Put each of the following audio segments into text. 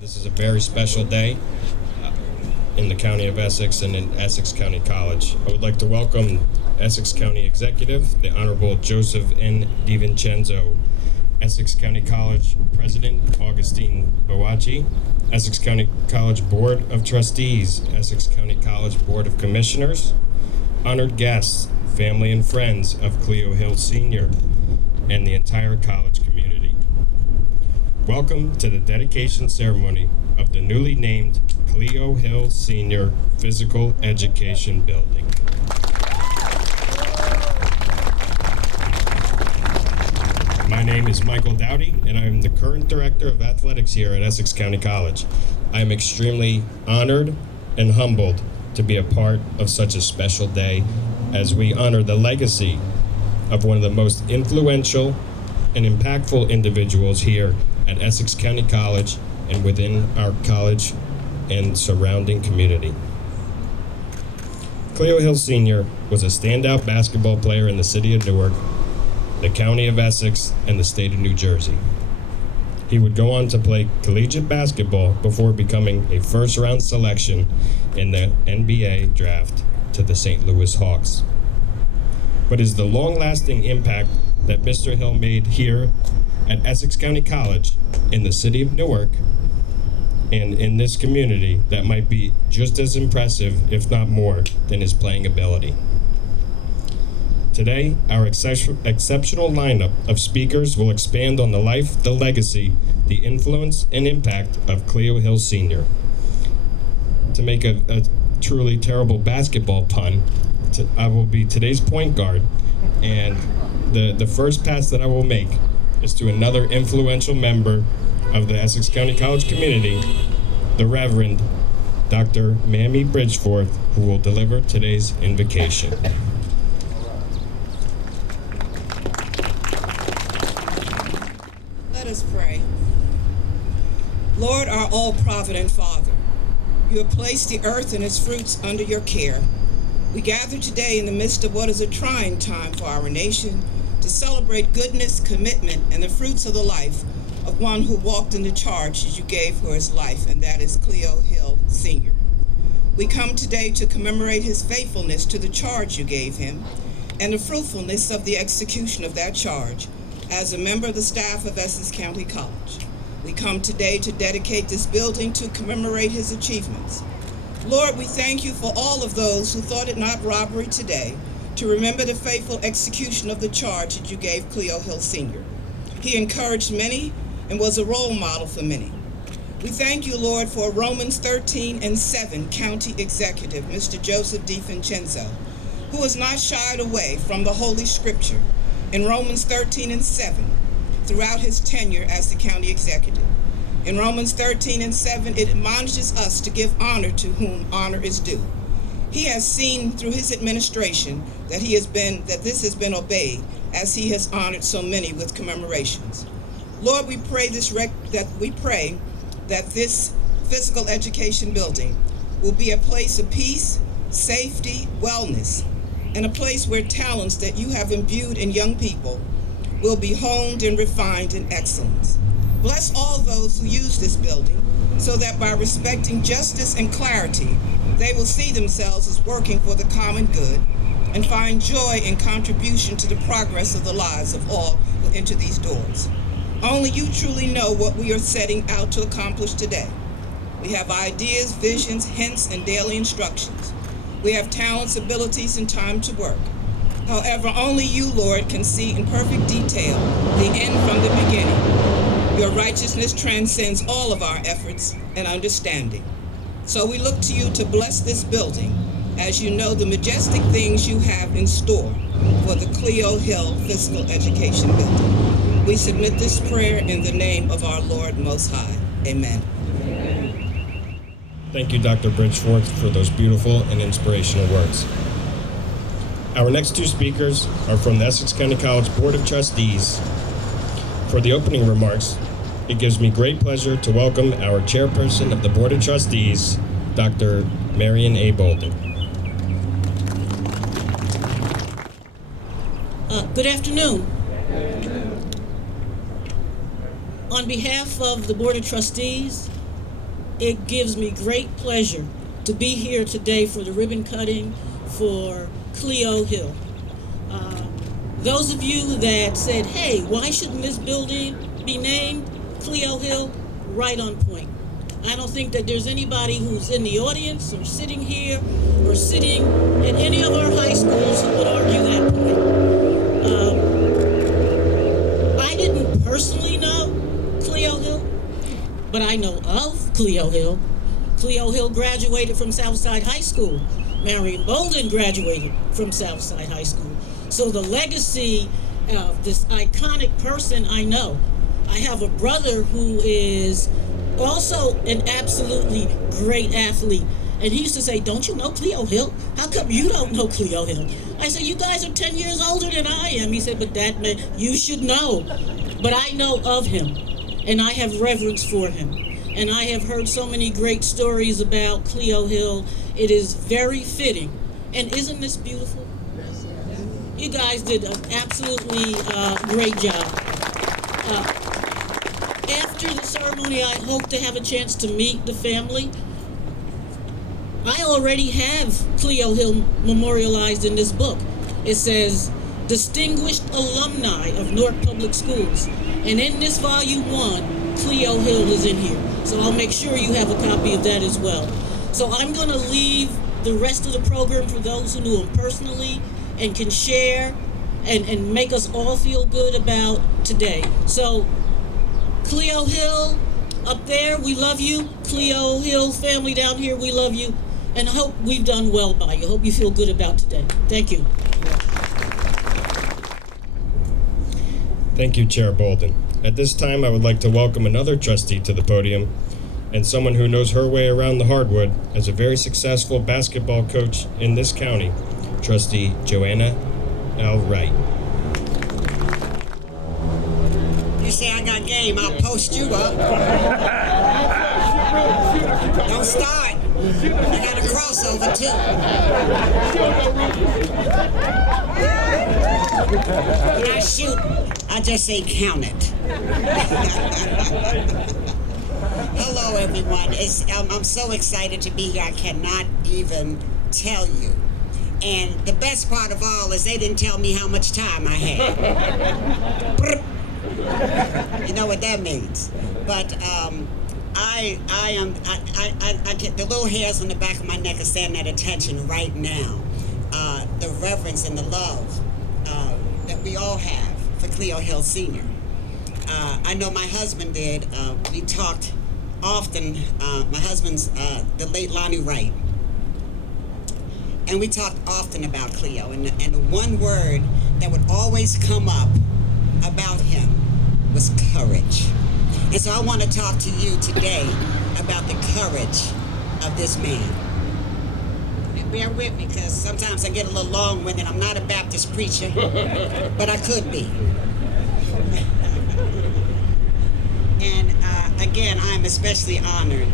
This is a very special day in the County of Essex and in Essex County College. I would like to welcome Essex County Executive, the Honorable Joseph N. DiVincenzo, Essex County College President Augustine Boachi, Essex County College Board of Trustees, Essex County College Board of Commissioners, honored guests, family and friends of Cleo Hill Sr., and the entire college community. Welcome to the dedication ceremony of the newly named Cleo Hill Sr. Physical Education Building. My name is Michael Dowdy, and I am the current Director of Athletics here at Essex County College. I am extremely honored and humbled to be a part of such a special day as we honor the legacy of one of the most influential and impactful individuals here at Essex County College and within our college and surrounding community. Cleo Hill Sr. was a standout basketball player in the city of Newark, the county of Essex, and the state of New Jersey. He would go on to play collegiate basketball before becoming a first-round selection in the NBA draft to the St. Louis Hawks. But is the long-lasting impact that Mr. Hill made here at Essex County College in the city of Newark and in this community that might be just as impressive, if not more, than his playing ability. Today, our exceptional lineup of speakers will expand on the life, the legacy, the influence, and impact of Cleo Hill Sr. To make a truly terrible basketball pun, I will be today's point guard, and the first pass that I will make is to another influential member of the Essex County College community, the Reverend Dr. Mamie Bridgeforth, who will deliver today's invocation. Let us pray. Lord, our all-provident Father, you have placed the earth and its fruits under your care. We gather today in the midst of what is a trying time for our nation to celebrate goodness, commitment, and the fruits of the life of one who walked in the charge that you gave for his life, and that is Cleo Hill Sr. We come today to commemorate his faithfulness to the charge you gave him and the fruitfulness of the execution of that charge as a member of the staff of Essex County College. We come today to dedicate this building to commemorate his achievements. Lord, we thank you for all of those who thought it not robbery today to remember the faithful execution of the charge that you gave Cleo Hill Sr. He encouraged many and was a role model for many. We thank you, Lord, for Romans 13:7 County Executive, Mr. Joseph DiVincenzo, who has not shied away from the Holy Scripture in Romans 13:7 throughout his tenure as the county executive. In Romans 13:7, it admonishes us to give honor to whom honor is due. He has seen through his administration that this has been obeyed, as he has honored so many with commemorations. Lord, we pray that this physical education building will be a place of peace, safety, wellness, and a place where talents that you have imbued in young people will be honed and refined in excellence. Bless all those who use this building so that by respecting justice and clarity, they will see themselves as working for the common good and find joy and contribution to the progress of the lives of all who enter these doors. Only you truly know what we are setting out to accomplish today. We have ideas, visions, hints, and daily instructions. We have talents, abilities, and time to work. However, only you, Lord, can see in perfect detail the end from the beginning. Your righteousness transcends all of our efforts and understanding. So we look to you to bless this building, as you know the majestic things you have in store for the Cleo Hill Physical Education Building. We submit this prayer in the name of our Lord Most High. Amen. Thank you, Dr. Bridgeforth, for those beautiful and inspirational words. Our next two speakers are from the Essex County College Board of Trustees. For the opening remarks, it gives me great pleasure to welcome our Chairperson of the Board of Trustees, Dr. Marion A. Boulder. Good afternoon. On behalf of the Board of Trustees, it gives me great pleasure to be here today for the ribbon cutting for Cleo Hill. Those of you that said, hey, why shouldn't this building be named Cleo Hill? Right on point. I don't think that there's anybody who's in the audience or sitting here or sitting in any of our high schools who would argue that point. I didn't personally know Cleo Hill, but I know of Cleo Hill. Cleo Hill graduated from Southside High School. Marion Boulder graduated from Southside High School. So the legacy of this iconic person I know. I have a brother who is also an absolutely great athlete. And he used to say, don't you know Cleo Hill? How come you don't know Cleo Hill? I said, you guys are 10 years older than I am. He said, but that man, you should know. But I know of him, and I have reverence for him. And I have heard so many great stories about Cleo Hill. It is very fitting. And isn't this beautiful? You guys did an absolutely great job. After the ceremony, I hope to have a chance to meet the family. I already have Cleo Hill memorialized in this book. It says, Distinguished Alumni of Newark Public Schools. And in this volume 1, Cleo Hill is in here. So I'll make sure you have a copy of that as well. So I'm going to leave the rest of the program for those who knew him personally and can share and make us all feel good about today. So Cleo Hill up there, we love you. Cleo Hill family down here, we love you. And hope we've done well by you. Hope you feel good about today. Thank you. Thank you, Chair Bolden. At this time, I would like to welcome another trustee to the podium and someone who knows her way around the hardwood as a very successful basketball coach in this county, Trustee Joanna L. Wright. You say I got game, I'll post you up. Don't start. I got a crossover too. When I shoot, I just say count it. Hello everyone. I'm so excited to be here. I cannot even tell you. And the best part of all is they didn't tell me how much time I had. You know what that means. But I get the little hairs on the back of my neck are standing at attention right now. The reverence and the love that we all have for Cleo Hill Sr. I know my husband did. We talked often. My husband's the late Lonnie Wright. And we talked often about Cleo, and the one word that would always come up about him was courage. And so I want to talk to you today about the courage of this man. And bear with me, because sometimes I get a little long-winded. I'm not a Baptist preacher, but I could be. And again, I'm especially honored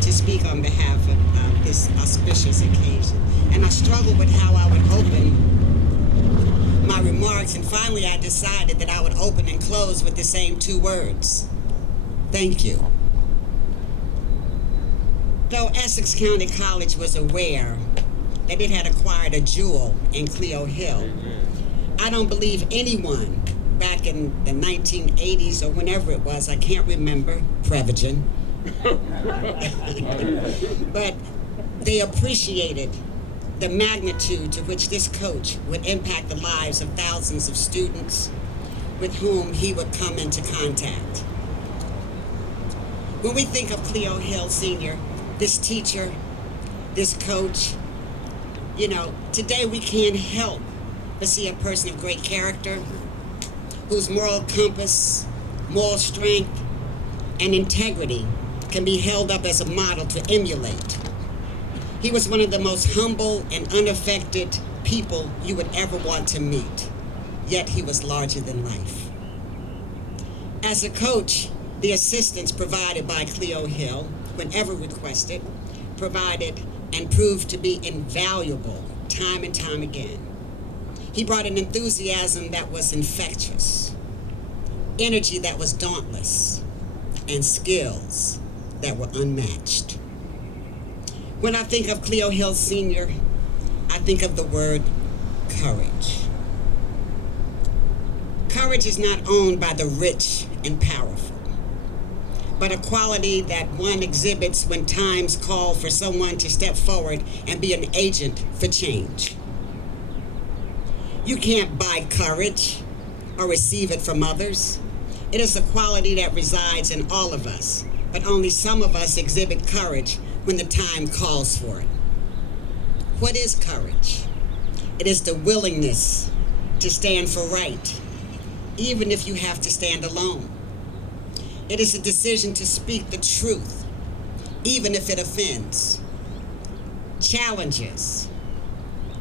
to speak on behalf of this auspicious occasion. And I struggled with how I would open my remarks, and finally I decided that I would open and close with the same 2 words. Thank you. Though Essex County College was aware that it had acquired a jewel in Cleo Hill, I don't believe anyone back in the 1980s or whenever it was, I can't remember, Prevagen, but they appreciated the magnitude to which this coach would impact the lives of thousands of students with whom he would come into contact. When we think of Cleo Hill Sr., this teacher, this coach, you know, today we can't help but see a person of great character, whose moral compass, moral strength, and integrity can be held up as a model to emulate. He was one of the most humble and unaffected people you would ever want to meet, yet he was larger than life. As a coach, the assistance provided by Cleo Hill, whenever requested, provided and proved to be invaluable time and time again. He brought an enthusiasm that was infectious, energy that was dauntless, and skills that were unmatched. When I think of Cleo Hill Sr., I think of the word courage. Courage is not owned by the rich and powerful, but a quality that one exhibits when times call for someone to step forward and be an agent for change. You can't buy courage or receive it from others. It is a quality that resides in all of us, but only some of us exhibit courage when the time calls for it. What is courage? It is the willingness to stand for right, even if you have to stand alone. It is a decision to speak the truth, even if it offends, challenges,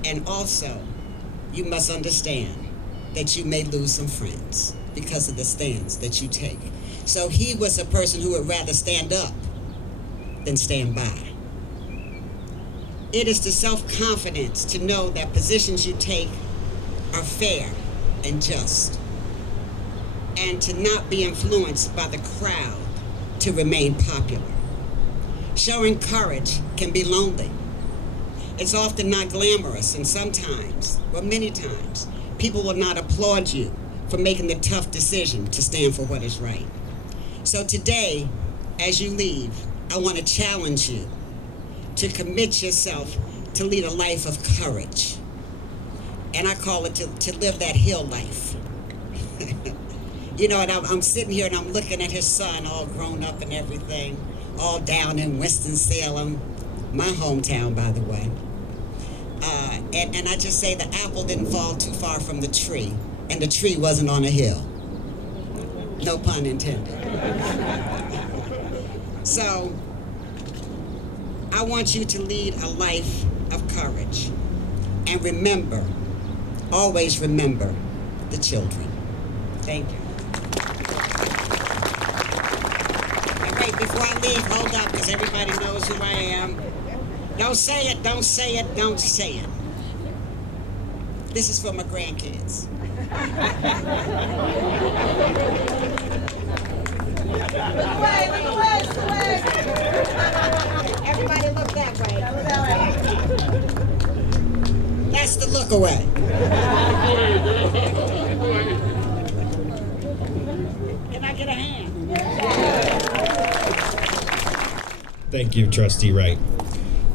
and also you must understand that you may lose some friends because of the stands that you take. So he was a person who would rather stand up than stand by. It is the self-confidence to know that positions you take are fair and just, and to not be influenced by the crowd to remain popular. Showing courage can be lonely. It's often not glamorous, and sometimes, or many times, people will not applaud you for making the tough decision to stand for what is right. So today, as you leave, I want to challenge you to commit yourself to lead a life of courage. And I call it to live that hill life. You know, and I'm sitting here and I'm looking at his son all grown up and everything, all down in Winston-Salem, my hometown, by the way. And I just say the apple didn't fall too far from the tree, and the tree wasn't on a hill. No pun intended. So, I want you to lead a life of courage. And remember, always remember the children. Thank you. And wait, before I leave, hold up, because everybody knows who I am. Don't say it, don't say it, don't say it. This is for my grandkids. Look away, look away, look away. Everybody look that way. That's the look away. Can I get a hand? Thank you, Trustee Wright.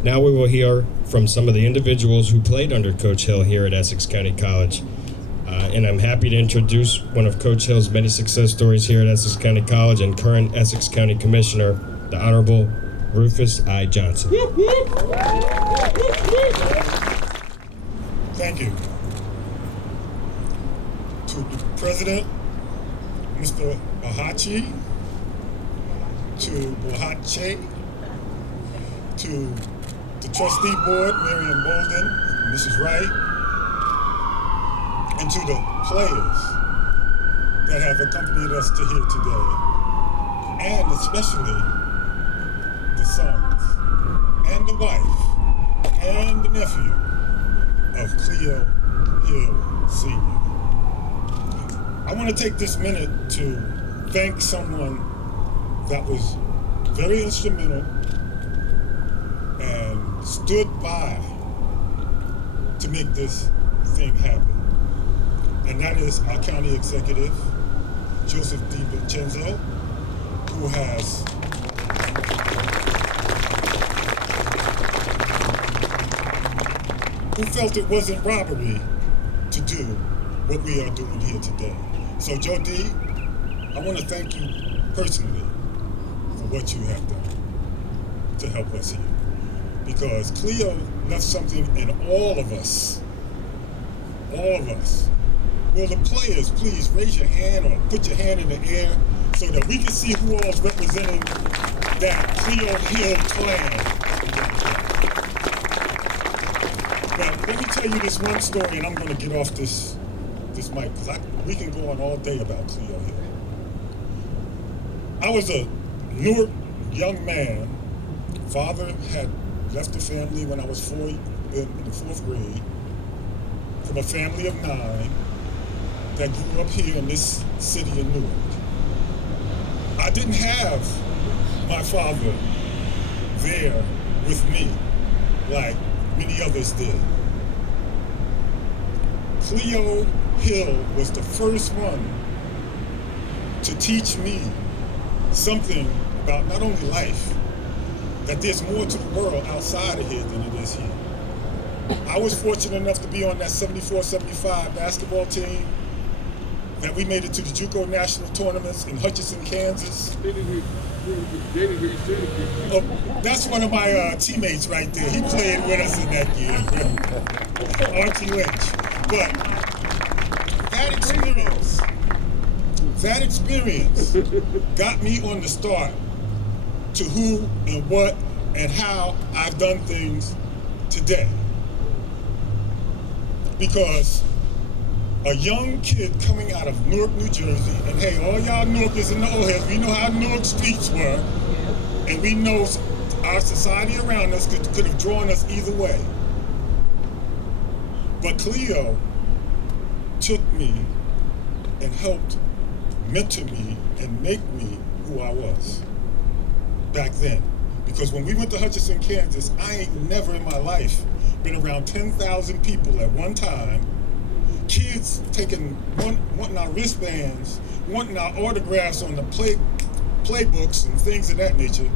Now we will hear from some of the individuals who played under Coach Hill here at Essex County College. And I'm happy to introduce one of Coach Hill's many success stories here at Essex County College and current Essex County Commissioner, the Honorable Rufus I. Johnson. Thank you. To the President, Mr. Bahachi, to Bahache, to the Trustee Board, Marion Bolden, Mrs. Wright, and to the players that have accompanied us to here today, and especially the sons, and the wife, and the nephew of Cleo Hill Sr. I want to take this minute to thank someone that was very instrumental and stood by to make this thing happen. And that is our county executive, Joseph DiVincenzo, who felt it wasn't robbery to do what we are doing here today. So Joe D, I want to thank you personally for what you have done to help us here. Because Cleo left something in all of us. All of us. Will the players please raise your hand or put your hand in the air so that we can see who all's representing that Cleo Hill clan. But let me tell you this one story, and I'm going to get off this mic, because we can go on all day about Cleo Hill. I was a Newark young man. Father had left the family when I was in the 4th grade, from a family of 9 that grew up here in this city in Newark. I didn't have my father there with me, like many others did. Cleo Hill was the first one to teach me something about not only life, that there's more to the world outside of here than it is here. I was fortunate enough to be on that 74-75 basketball team that we made it to the JUCO national tournaments in Hutchinson, Kansas. Oh, that's one of my teammates right there. He played with us in that year. Archie Lynch. But that experience got me on the start to who and what and how I've done things today. Because a young kid coming out of Newark, New Jersey, and hey, all y'all Newarkers and the old heads, we know how Newark streets were, and we know our society around us could have drawn us either way. But Cleo took me and helped mentor me and make me who I was back then. Because when we went to Hutchinson, Kansas, I ain't never in my life been around 10,000 people at one time, kids wanting our wristbands, wanting our autographs on the playbooks and things of that nature.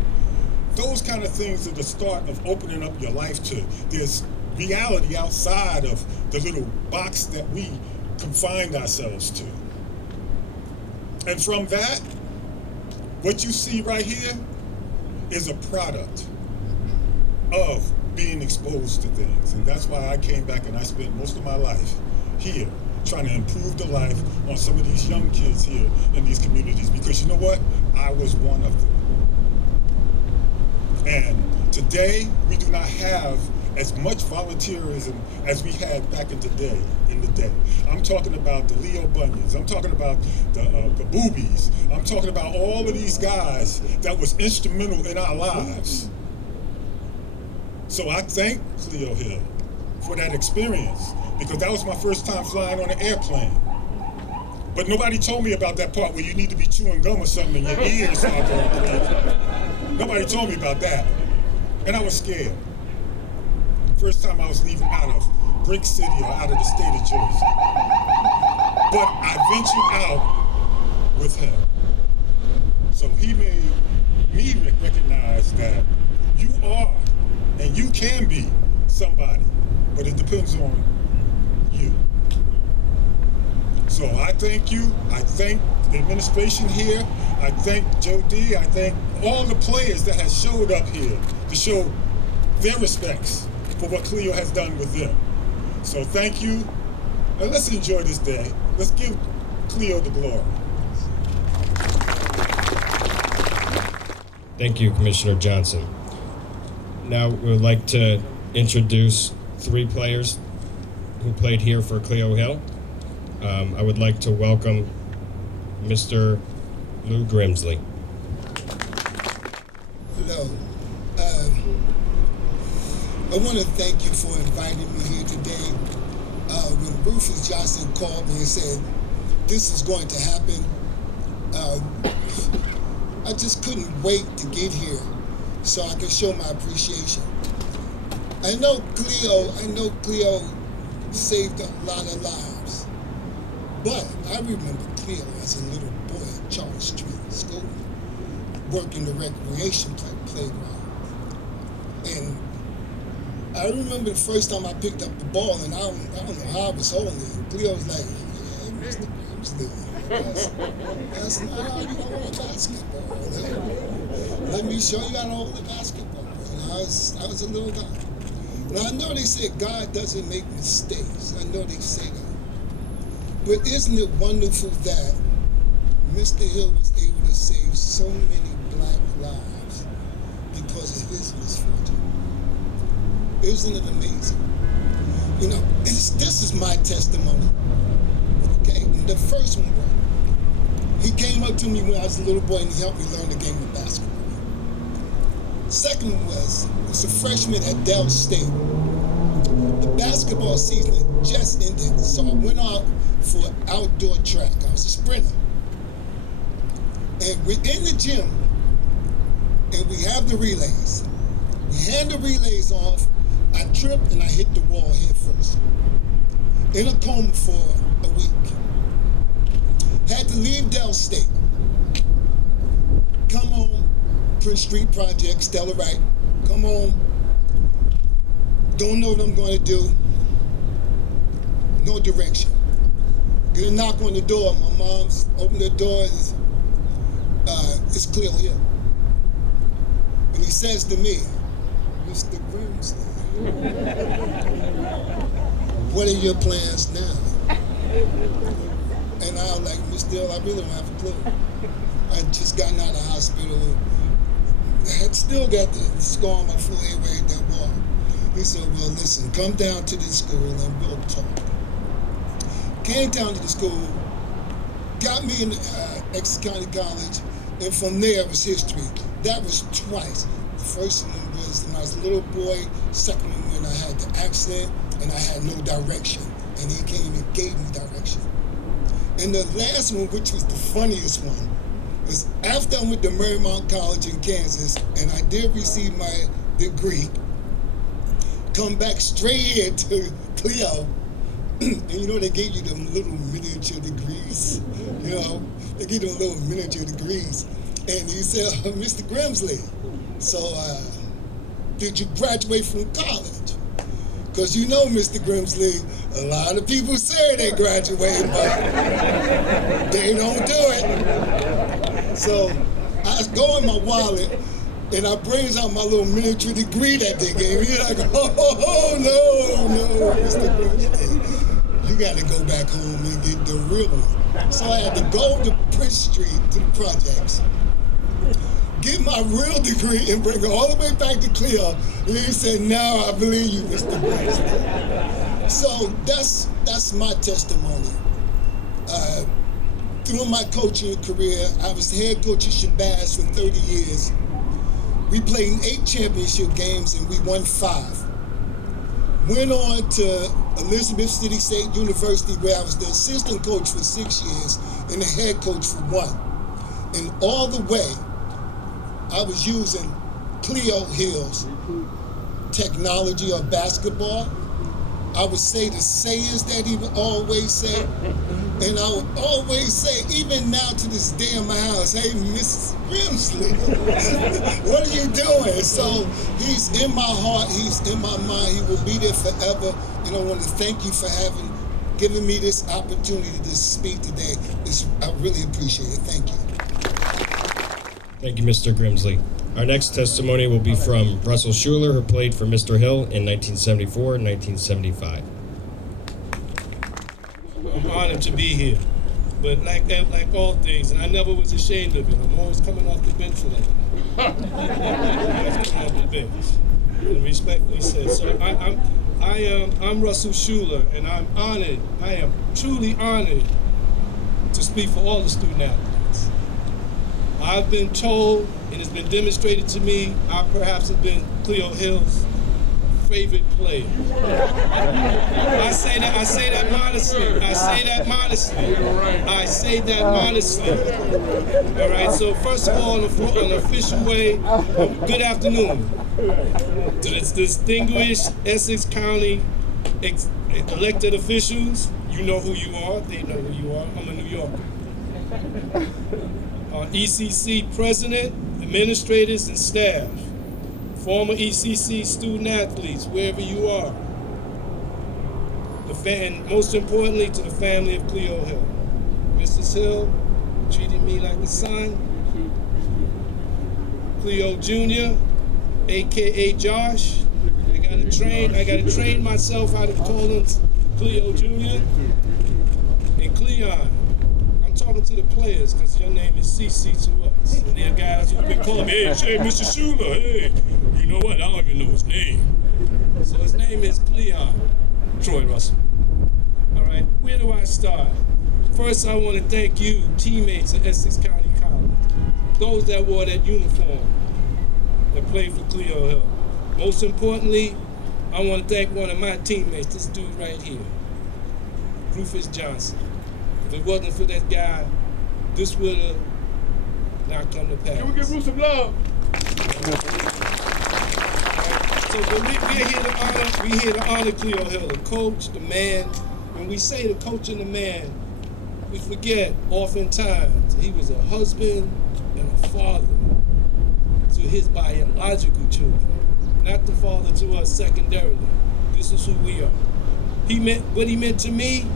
Those kind of things are the start of opening up your life to. There's reality outside of the little box that we confined ourselves to. And from that, what you see right here is a product of being exposed to things. And that's why I came back and I spent most of my life here trying to improve the life on some of these young kids here in these communities, because you know what? I was one of them. And today, we do not have as much volunteerism as we had back in the day. I'm talking about the Leo Bunions. I'm talking about the Boobies. I'm talking about all of these guys that was instrumental in our lives. So I thank Cleo Hill for that experience, because that was my first time flying on an airplane. But nobody told me about that part where you need to be chewing gum or something in your ears. Nobody told me about that. And I was scared. First time I was leaving out of Brick City or out of the state of Jersey. But I ventured out with him. So he made me recognize that you are and you can be somebody, but it depends on you. So I thank you. I thank the administration here. I thank Joe D. I thank all the players that have showed up here to show their respects for what Cleo has done with them. So thank you, and let's enjoy this day. Let's give Cleo the glory. Thank you, Commissioner Johnson. Now we would like to introduce 3 players who played here for Cleo Hill. I would like to welcome Mr. Lou Grimsley. Hello. I want to thank you for inviting me here today. When Rufus Johnson called me and said, this is going to happen, I just couldn't wait to get here so I can show my appreciation. I know Cleo saved a lot of lives, but I remember Cleo as a little boy at Charles Street School, working the recreation playground. And I remember the first time I picked up the ball, and I don't know how I was holding it. Cleo was like, "Hey, Mr. Grimsley, that's not how you hold a basketball. Let me show you how to hold a basketball." And I was a little guy. Now I know they said God doesn't make mistakes. I know they say that. But isn't it wonderful that Mr. Hill was able to save so many black lives because of his misfortune? Isn't it amazing? You know, this is my testimony. Okay, the first one, he came up to me when I was a little boy and he helped me learn the game of basketball. Second one was a freshman at Dell State. The basketball season had just ended, so I went out for outdoor track. I was a sprinter. And we're in the gym, and we have the relays. We hand the relays off. I trip and I hit the wall head first. In a coma for a week. Had to leave Del State. Come home, Prince Street Project, Stella Wright. Come home. Don't know what I'm going to do. No direction. Get a knock on the door. My mom's opened the door. It's Cleo Hill. And he says to me, Mr. Grimsley, what are your plans now? And I was like, Mr. Hill, I really don't have a clue. I just gotten out of the hospital. I had still got the scar on my forehead where I hit that wall. He said, well, listen, come down to the school and we'll talk. Came down to the school, got me in Essex County College, and from there it was history. That was twice. The first one was when I was a little boy, second one when I had the accident and I had no direction, and he came and gave me direction. And the last one, which was the funniest one, was after I went to Marion College in Kansas, and I did receive my degree, come back straight here to Cleo, and you know they gave you them little miniature degrees, you know, they give you them little miniature degrees. And he said, Mr. Grimsley, so did you graduate from college? Because you know, Mr. Grimsley, a lot of people say they graduate, but they don't do it. So I go in my wallet and I brings out my little miniature degree that they gave me. And I go, no, Mr. Grimsley. You got to go back home and get the real one. So I had to go to Prince Street to the projects, get my real degree, and bring it all the way back to Cleo. And he said, now I believe you, Mr. Grimsley. So that's my testimony. Through my coaching career, I was head coach at Shabazz for 30 years. We played in 8 championship games and we won 5. Went on to Elizabeth City State University, where I was the assistant coach for 6 years and the head coach for 1. And all the way, I was using Cleo Hill's technology of basketball. I would say the sayings that he would always say. And I would always say, even now to this day in my house, hey, Mrs. Grimsley, what are you doing? So he's in my heart, he's in my mind, he will be there forever. And I want to thank you for giving me this opportunity to speak today. I really appreciate it. Thank you. Thank you, Mr. Grimsley. Our next testimony will be from Russell Schuler, who played for Mr. Hill in 1974 and 1975. I'm honored to be here, but like all things, and I never was ashamed of it. I'm always coming off the bench for that. Always coming off the bench, and respectfully said. So I'm Russell Schuler, and I'm honored. I am truly honored to speak for all the student athletes. I've been told, and it's been demonstrated to me, I perhaps have been Cleo Hill's favorite player. I say that modestly. All right, so first of all, on an official way, good afternoon to the distinguished Essex County elected officials. You know who you are, they know who you are. I'm a New Yorker. ECC president, administrators, and staff, former ECC student athletes, wherever you are, and most importantly, to the family of Cleo Hill. Mrs. Hill treated me like a son. Cleo Jr., AKA Josh, I gotta train myself how to call him Cleo Jr. and Cleon. Talking to the players, because your name is CC to us. And there are guys who've been calling me, hey, Mr. Schuler, hey, you know what? I don't even know his name. So his name is Cleon Troy Russell. All right, where do I start? First, I want to thank you, teammates at Essex County College, those that wore that uniform that played for Cleo Hill. Most importantly, I want to thank one of my teammates, this dude right here, Rufus Johnson. If it wasn't for that guy, this would have not come to pass. Can we give Bruce some love? So but we're here to honor Cleo Hill, the coach, the man. When we say the coach and the man, we forget oftentimes he was a husband and a father to his biological children, not the father to us secondarily. This is who we are. What he meant to me,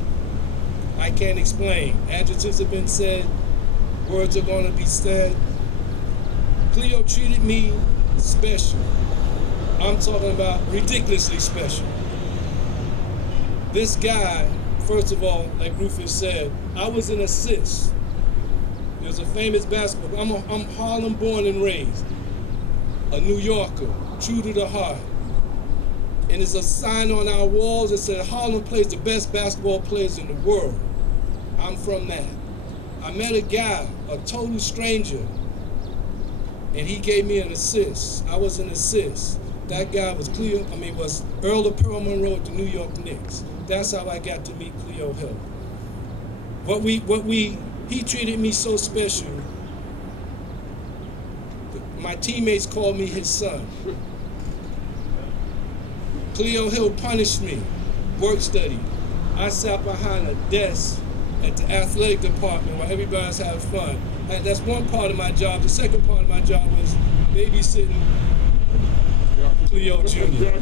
I can't explain. Adjectives have been said, words are going to be said. Cleo treated me special. I'm talking about ridiculously special. This guy, first of all, like Rufus said, I was an assist. There's a famous basketball. I'm Harlem born and raised, a New Yorker, true to the heart. And there's a sign on our walls that said Harlem plays the best basketball players in the world. I'm from that. I met a guy, a total stranger, and he gave me an assist. I was an assist. That guy was was Earl of Pearl Monroe at the New York Knicks. That's how I got to meet Cleo Hill. He treated me so special. My teammates called me his son. Cleo Hill punished me, work study. I sat behind a desk at the athletic department while everybody's having fun. And that's one part of my job. The second part of my job was babysitting Cleo Jr.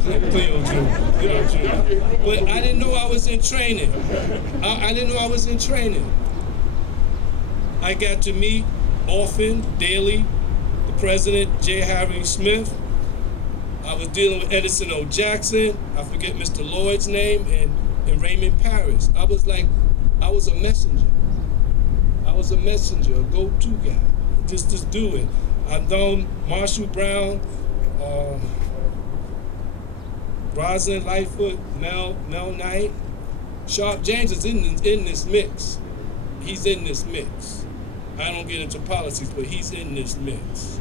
But I didn't know I was in training. I didn't know I was in training. I got to meet often, daily, the president, J. Harry Smith. I was dealing with Edison O. Jackson. I forget Mr. Lloyd's name, and Raymond Paris. I was a messenger. I was a messenger, a go-to guy. Just do it. I've known Marshall Brown, Rosalind Lightfoot, Mel Knight. Sharp James is in this mix. He's in this mix. I don't get into politics, but he's in this mix.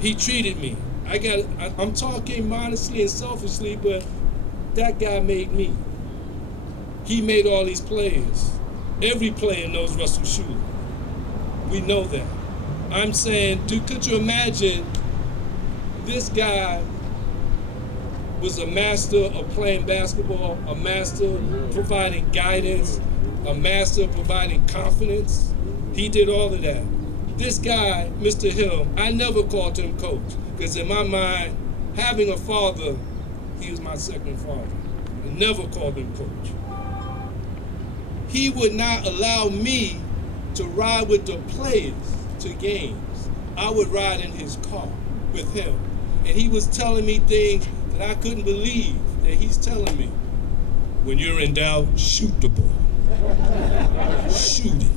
He treated me. I'm talking modestly and selfishly, but that guy made me. He made all these players. Every player knows Russell Schuler. We know that. I'm saying, could you imagine this guy was a master of playing basketball, a master of providing guidance, a master of providing confidence? He did all of that. This guy, Mr. Hill, I never called him coach, because in my mind, having a father, he was my second father. I never called him coach. He would not allow me to ride with the players to games. I would ride in his car with him. And he was telling me things that I couldn't believe that he's telling me. When you're in doubt, shoot the ball. Shoot it.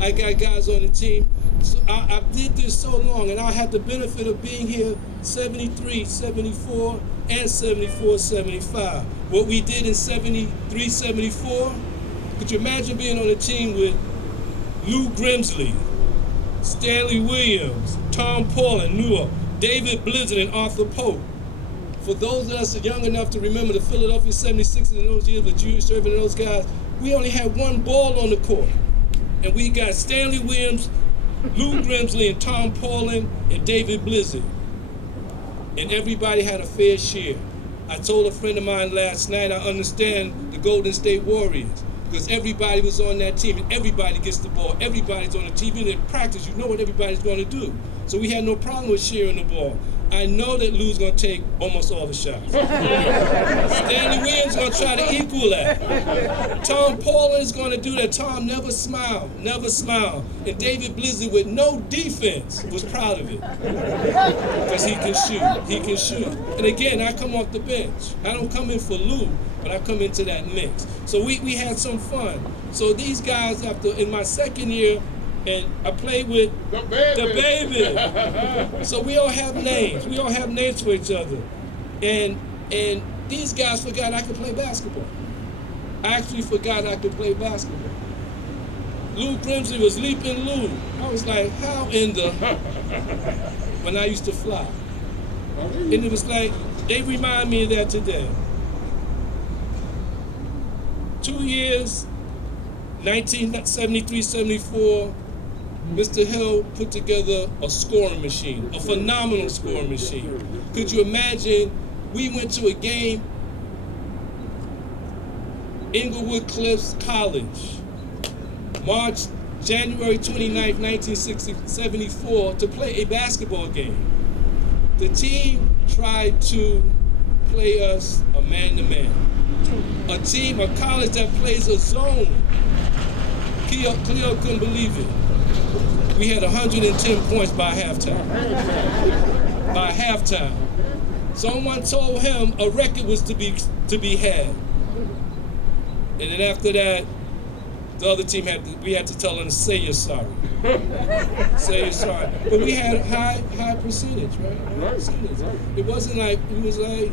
I got guys on the team. So I did this so long, and I had the benefit of being here 73, 74, and 74, 75. What we did in 73, 74, could you imagine being on a team with Lou Grimsley, Stanley Williams, Tom Paulin, Newark, David Blizzard, and Arthur Pope? For those of us young enough to remember the Philadelphia 76ers in those years with Julius Erving and those guys, we only had one ball on the court. And we got Stanley Williams, Lou Grimsley, and Tom Paulin, and David Blizzard. And everybody had a fair share. I told a friend of mine last night, I understand the Golden State Warriors, because everybody was on that team, and everybody gets the ball. Everybody's on the team. Even in practice, you know what everybody's going to do. So we had no problem with sharing the ball. I know that Lou's going to take almost all the shots. Stanley Williams is going to try to equal that. Tom Paulin is going to do that. Tom never smiled. And David Blizzard, with no defense, was proud of it. Because he can shoot. And again, I come off the bench. I don't come in for Lou, but I come into that mix. So we had some fun. So these guys, in my second year, and I played with the baby. So we all have names. We all have names for each other. And these guys forgot I could play basketball. I actually forgot I could play basketball. Lou Grimsley was leaping Lou. I was like, how in the... when I used to fly. And it was like, they remind me of that today. 2 years, 1973, 74, Mr. Hill put together a scoring machine, a phenomenal scoring machine. Could you imagine, we went to a game, Inglewood Cliffs College, January 29th, 1974, to play a basketball game. The team tried to play us a man-to-man. A team, a college that plays a zone. Cleo couldn't believe it. We had 110 points by halftime. By halftime. Someone told him a record was to be had. And then after that, the other team we had to tell them to say you're sorry. Say you're sorry. But we had a high percentage, right? High percentage. It wasn't like, it was like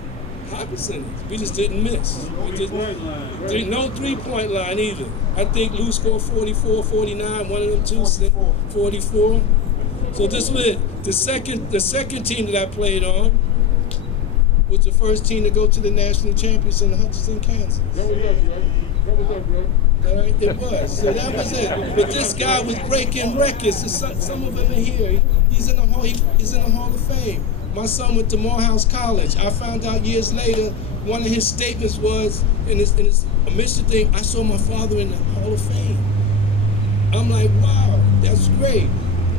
high percentage. We just didn't miss. No three-point line either. I think Lou scored 44, 49, one of them two 44. So this was it. The second team that I played on was the first team to go to the national champions in Hutchinson, Kansas. That was us, right? That was us, right? All right, it was. So that was it. But this guy was breaking records. Some of them are here. He's in the Hall of Fame. My son went to Morehouse College. I found out years later, one of his statements was, in his admission thing, I saw my father in the Hall of Fame. I'm like, wow, that's great.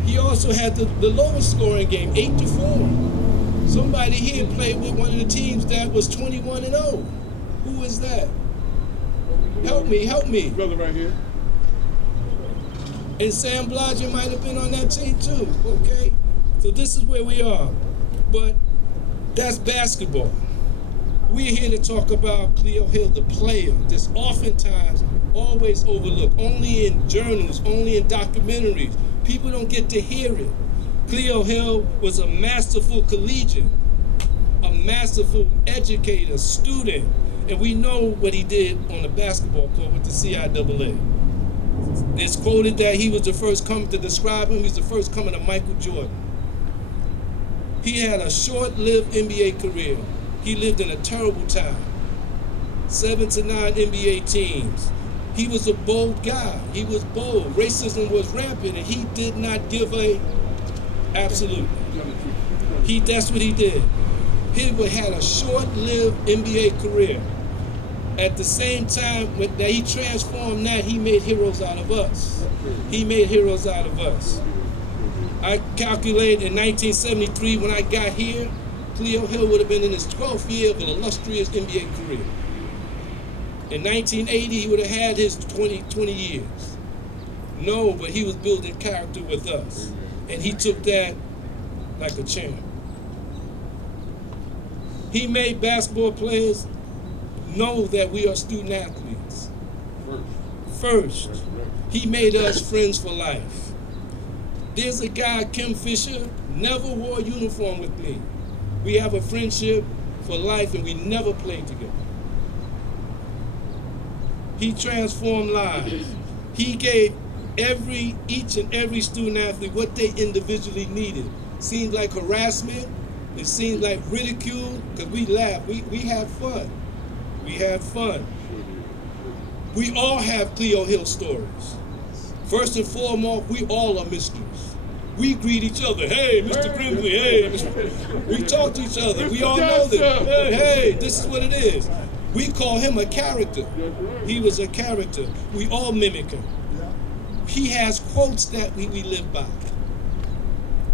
He also had the lowest scoring game, 8-4. Somebody here played with one of the teams that was 21-0. Who is that? Help me. Brother right here. And Sam Blodgett might have been on that team too, okay? So this is where we are. But that's basketball. We're here to talk about Cleo Hill, the player, that's oftentimes always overlooked, only in journals, only in documentaries. People don't get to hear it. Cleo Hill was a masterful collegian, a masterful educator, student, and we know what he did on the basketball court with the CIAA. It's quoted that he was the first coming to describe him. He's the first coming of Michael Jordan. He had a short-lived NBA career. He lived in a terrible time. 7 to 9 NBA teams. He was a bold guy. He was bold. Racism was rampant, and he did not give a absolute. That's what he did. He had a short-lived NBA career. At the same time that he transformed that, he made heroes out of us. He made heroes out of us. I calculated in 1973 when I got here, Cleo Hill would have been in his 12th year of an illustrious NBA career. In 1980, he would have had his 20 years. No, but he was building character with us. And he took that like a champ. He made basketball players know that we are student athletes. First. He made us friends for life. There's a guy, Kim Fisher, never wore a uniform with me. We have a friendship for life and we never played together. He transformed lives. He gave each and every student athlete what they individually needed. Seemed like harassment, it seemed like ridicule, because we laughed, we had fun. We had fun. We all have Cleo Hill stories. First and foremost, we all are mysteries. We greet each other. Hey, Mr. Grimsley, hey. We talk to each other. We all know this. Hey, this is what it is. We call him a character. He was a character. We all mimic him. He has quotes that we live by.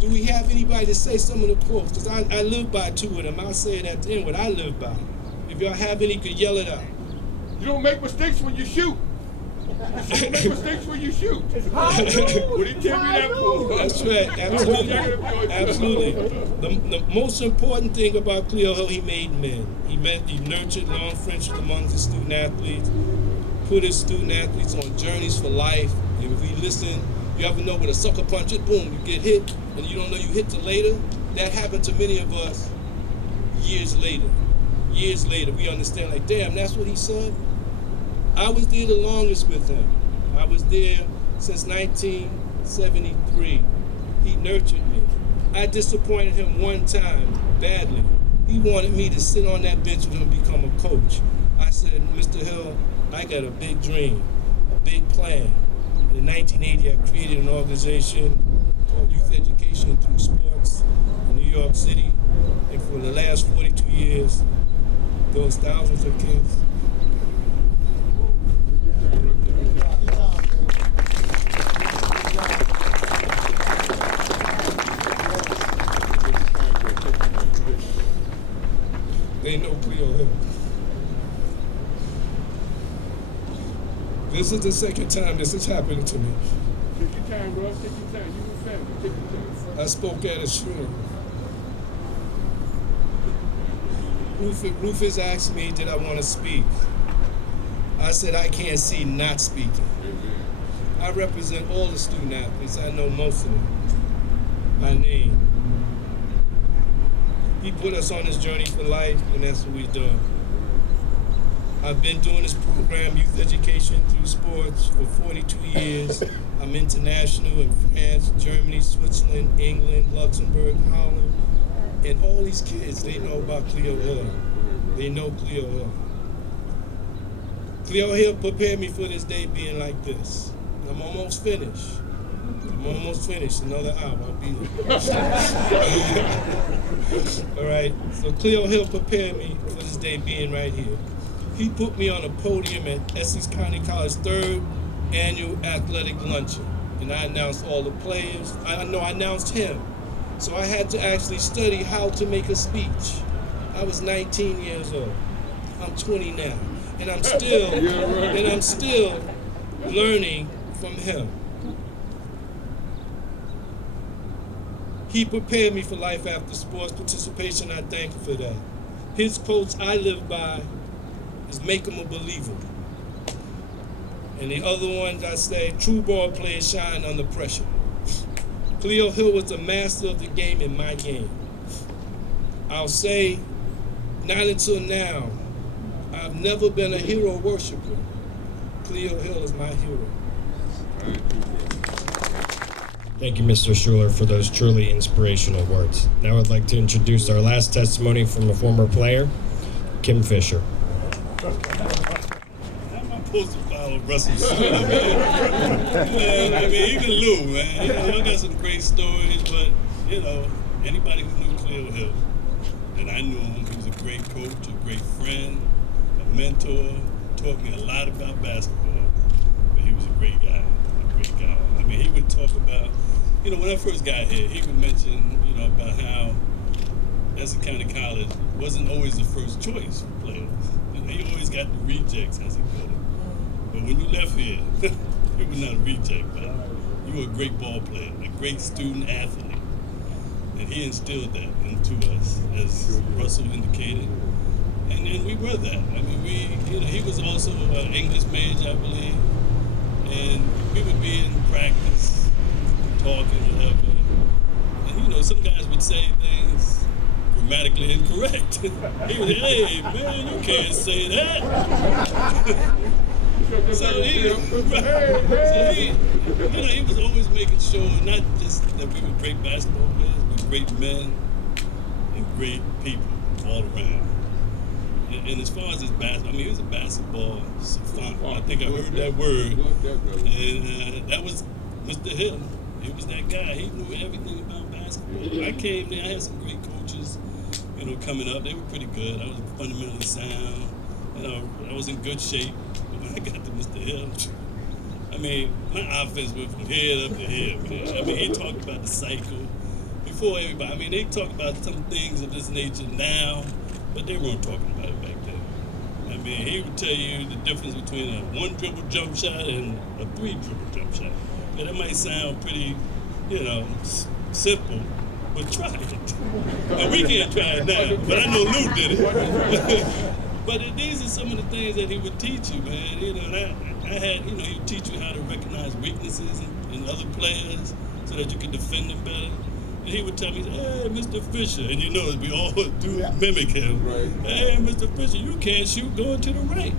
Do we have anybody to say some of the quotes? Because I live by two of them. I'll say it at the end what I live by. If y'all have any, you could yell it out. You don't make mistakes when you shoot. You don't make mistakes when you shoot. What did he tell me that for? That's right. Absolutely. The most important thing about Cleo Hill, he made men. He nurtured long friendships among the student athletes, put his student athletes on journeys for life. And if we listen, you ever know with a sucker punch, boom, you get hit, and you don't know you hit till later? That happened to many of us years later. Years later, we understand, like, damn, that's what he said? I was there the longest with him. I was there since 1973. He nurtured me. I disappointed him one time, badly. He wanted me to sit on that bench with him and become a coach. I said, Mr. Hill, I got a big dream, a big plan. And In 1980, I created an organization called Youth Education Through Sports in New York City. And for the last 42 years, those thousands of kids. They know Cleo Hill. This is the second time this is happening to me. Take your time, bro. Take your time. You and family. Take your time. I spoke at a funeral. Rufus asked me, did I want to speak? I said, I can't see not speaking. I represent all the student athletes. I know most of them by name. He put us on this journey for life, and that's what we've done. I've been doing this program, Youth Education Through Sports, for 42 years. I'm international in France, Germany, Switzerland, England, Luxembourg, Holland. And all these kids, they know about Cleo Hill. They know Cleo Hill. Cleo Hill prepared me for this day being like this. I'm almost finished. Another hour, I'll be there. All right, so Cleo Hill prepared me for this day being right here. He put me on a podium at Essex County College 3rd Annual Athletic Luncheon. And I announced all the players. I announced him. So I had to actually study how to make a speech. I was 19 years old. I'm 20 now. And I'm still learning from him. He prepared me for life after sports participation. I thank him for that. His quotes I live by is make him a believer. And the other ones I say, true ball players shine under pressure. Cleo Hill was the master of the game in my game. I'll say, not until now, I've never been a hero worshiper. Cleo Hill is my hero. Thank you, Mr. Schuler, for those truly inspirational words. Now I'd like to introduce our last testimony from a former player, Kim Fisher. How am I supposed to follow Russell Schuler, man? I mean, even Lou, man. Y'all got some great stories, but, anybody who knew Cleo Hill, and I knew him, he was a great coach, a great friend, a mentor, taught me a lot about basketball, but he was a great guy. I mean, he would talk about, when I first got here, he would mention, about how Essex County College wasn't always the first choice for players. He always got the rejects, as he called it. But when you left here, you were not a reject, but you were a great ball player, a great student athlete. And he instilled that into us, as Russell indicated. And we were that. I mean, he was also an English major, I believe. And we would be in practice, talking, whatever. And, some guys would say things grammatically incorrect. He would say, hey, man, you can't say that. So he was always making sure, not just that we were great basketball players, but great men and great people all around. And as far as his basketball, he was a basketball savant. I think I heard that word. And that was Mr. Hill. He was that guy. He knew everything about basketball. I came there, I had some great coaches, coming up. They were pretty good. I was fundamentally sound. I was in good shape. But when I got to Mr. Hill, my offense went from here up to here, man. He talked about the cycle before everybody. They talk about some things of this nature now, but they weren't talking about it back then. He would tell you the difference between a 1-dribble jump shot and a 3-dribble jump shot. Now, that might sound pretty, simple, but try it. And we can't try it now, but I know Lou did it. But these are some of the things that he would teach you, man. He would teach you how to recognize weaknesses in other players so that you can defend them better. And he would tell me, hey, Mr. Fisher, and we all do mimic him. Right. Hey, Mr. Fisher, you can't shoot going to the right.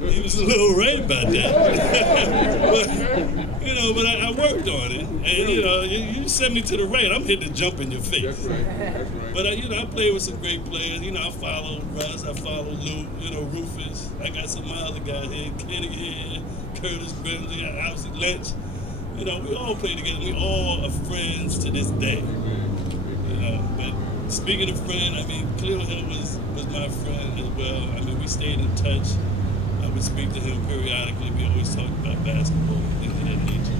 He was a little right about that. but I worked worked on it. And, you send me to the right, I'm here to jump in your face. That's right. But, I played with some great players. I followed Russ, I followed Lou, Rufus. I got some of my other guys here, Kenny here, Curtis, Grimsley, obviously Lynch. We all play together. We all are friends to this day. But speaking of friend, Cleo Hill was my friend as well. We stayed in touch. I would speak to him periodically. We always talked about basketball and things of that nature.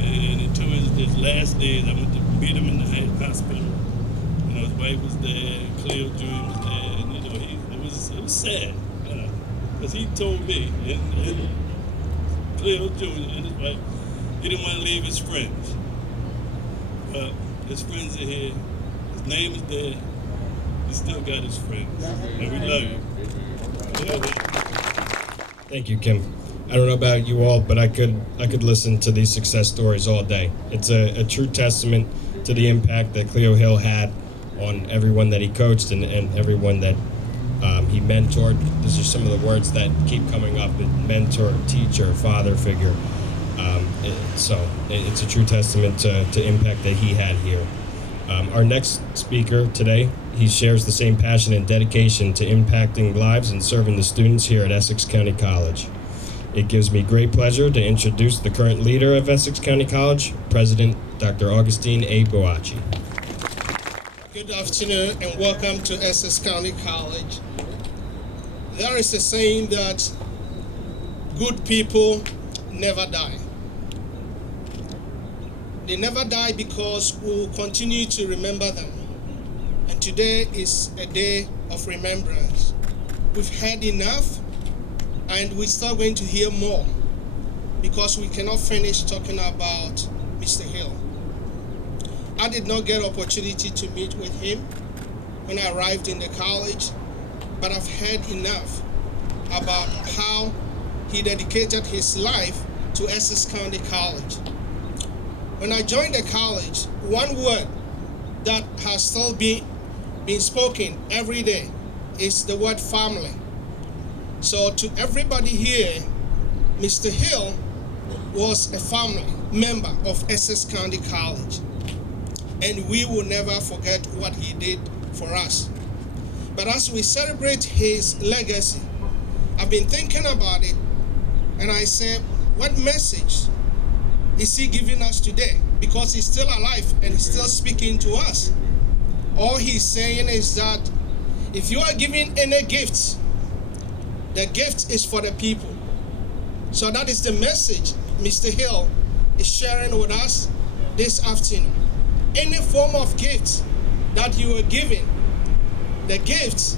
And until his last days, I went to meet him in the hospital. His wife was there, Cleo Jr. was there, and it was sad, because he told me, and Cleo Jr. and his wife, he didn't want to leave his friends. But his friends are here. His name is there. He still got his friends, and we love you. Thank you, Kim. I don't know about you all, but I could listen to these success stories all day. It's a true testament to the impact that Cleo Hill had on everyone that he coached and everyone that he mentored. These are some of the words that keep coming up: mentor, teacher, father figure. So it's a true testament to impact that he had here. Our next speaker today, he shares the same passion and dedication to impacting lives and serving the students here at Essex County College. It gives me great pleasure to introduce the current leader of Essex County College, President Dr. Augustine A. Boachi. Good afternoon and welcome to Essex County College. There is a saying that good people never die. They never die because we will continue to remember them. And today is a day of remembrance. We've heard enough and we're still going to hear more because we cannot finish talking about Mr. Hill. I did not get opportunity to meet with him when I arrived in the college, but I've heard enough about how he dedicated his life to Essex County College. When I joined the college, one word that has still been spoken every day is the word family. So to everybody here, Mr. Hill was a family member of Essex County College. And we will never forget what he did for us. But as we celebrate his legacy, I've been thinking about it, and I said, what message is he giving us today? Because he's still alive and he's still speaking to us. All he's saying is that if you are giving any gifts, the gift is for the people. So that is the message Mr. Hill is sharing with us this afternoon. Any form of gift that you are giving, the gift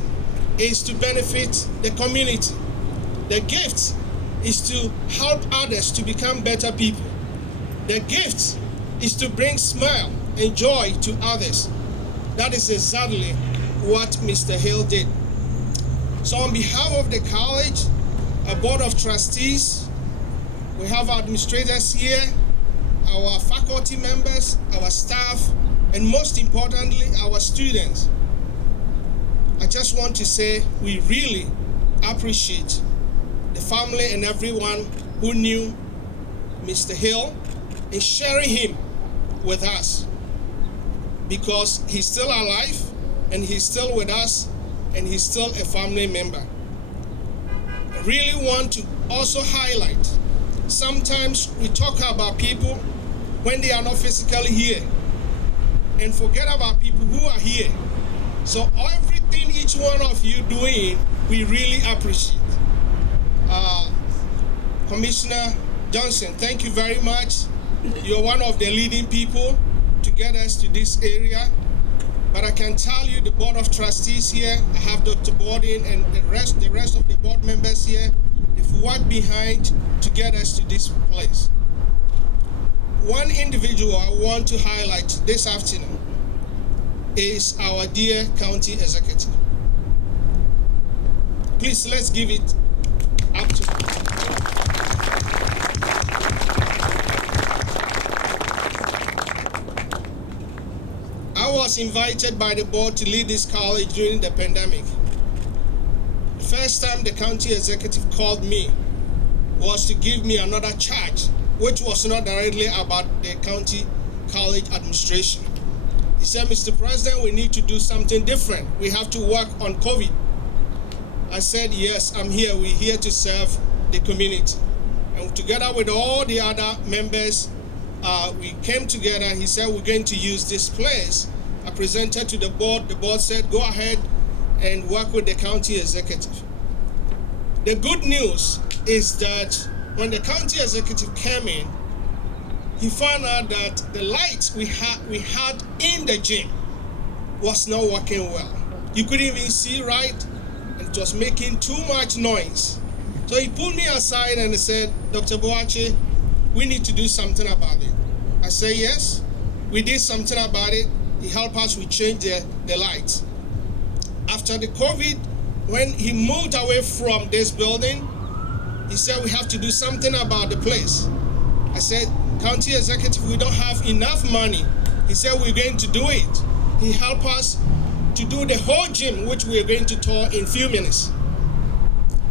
is to benefit the community. The gift is to help others to become better people. The gift is to bring smile and joy to others. That is exactly what Mr. Hill did. So on behalf of the college, a board of trustees, we have our administrators here, our faculty members, our staff, and most importantly, our students. I just want to say we really appreciate the family and everyone who knew Mr. Hill and sharing him with us, because he's still alive and he's still with us and he's still a family member. I really want to also highlight, sometimes we talk about people when they are not physically here and forget about people who are here. So everything each one of you doing, we really appreciate. Commissioner Johnson, thank you very much. You're one of the leading people to get us to this area. But I can tell you the board of trustees here, I have Dr. Borden and the rest of the board members here, they've worked behind to get us to this place. One individual I want to highlight this afternoon is our dear county executive. Please, let's give it up to I was invited by the board to lead this college during the pandemic. The first time the county executive called me was to give me another charge which was not directly about the county college administration. He said, Mr. President, we need to do something different. We have to work on COVID. I said, yes, I'm here. We're here to serve the community. And together with all the other members, we came together. He said, we're going to use this place. I presented to the board. The board said, go ahead and work with the county executive. The good news is that when the county executive came in, he found out that the lights we had in the gym was not working well. You couldn't even see right, and it was making too much noise. So he pulled me aside and he said, Dr. Boache, we need to do something about it. I said, yes, we did something about it. He helped us, we changed the lights. After the COVID, when he moved away from this building, he said, we have to do something about the place. I said, county executive, we don't have enough money. He said, we're going to do it. He helped us to do the whole gym, which we're going to tour in a few minutes.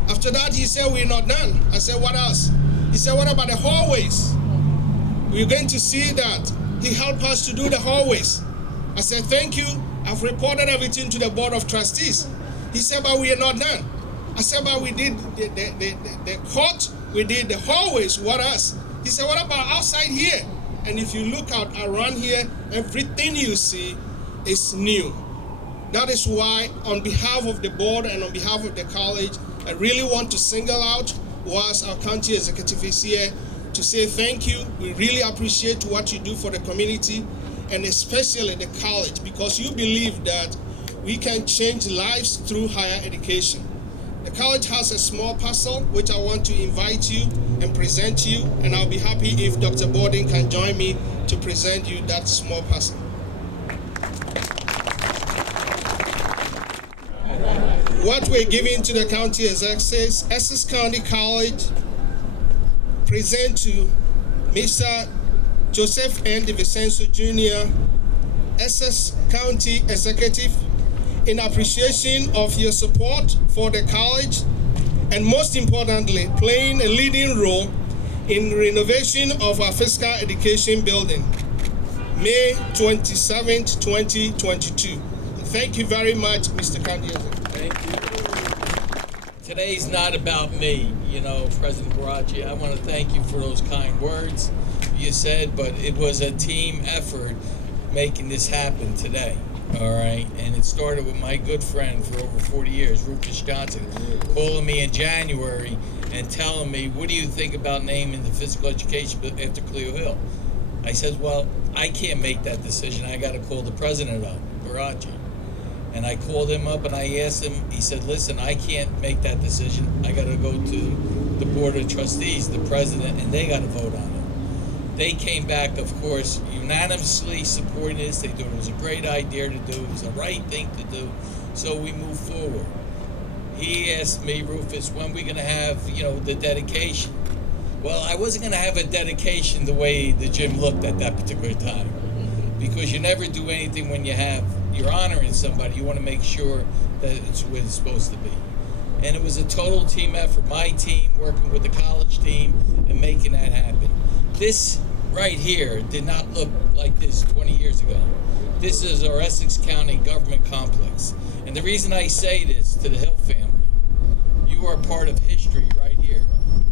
After that, he said, we're not done. I said, what else? He said, what about the hallways? We're going to see that. He helped us to do the hallways. I said, thank you. I've reported everything to the Board of Trustees. He said, but we are not done. I said, but we did the court, we did the hallways, what else? He said, what about outside here? And if you look out around here, everything you see is new. That is why, on behalf of the board and on behalf of the college, I really want to single out whilst our county executive is here to say thank you. We really appreciate what you do for the community and especially the college, because you believe that we can change lives through higher education. The college has a small parcel which I want to invite you and present to you, and I'll be happy if Dr. Borden can join me to present you that small parcel. What we're giving to the county executives, Essex County College present to Mr. Joseph N. DeVincenzo Jr., Essex County Executive, in appreciation of your support for the college, and most importantly, playing a leading role in renovation of our physical education building, May 27th, 2022. Thank you very much, Mr. County Executive. Thank you. Today's not about me, President Boache. I want to thank you for those kind words you said, but it was a team effort making this happen today. All right, and it started with my good friend for over 40 years, Rufus Johnson, calling me in January and telling me, what do you think about naming the physical education after Cleo Hill? I said, well, I can't make that decision. I got to call the president up, Boache. And I called him up and I asked him, he said, listen, I can't make that decision. I got to go to the Board of Trustees, the president, and they got to vote on it. They came back, of course, unanimously supporting this. They thought it was a great idea to do. It was the right thing to do. So we moved forward. He asked me, Rufus, when we going to have, the dedication? Well, I wasn't going to have a dedication the way the gym looked at that particular time, because you never do anything when you're honoring somebody. You want to make sure that it's where it's supposed to be. And it was a total team effort, my team working with the college team and making that happen. This right here did not look like this 20 years ago. This is our Essex County government complex. And the reason I say this to the Hill family, you are part of history right here.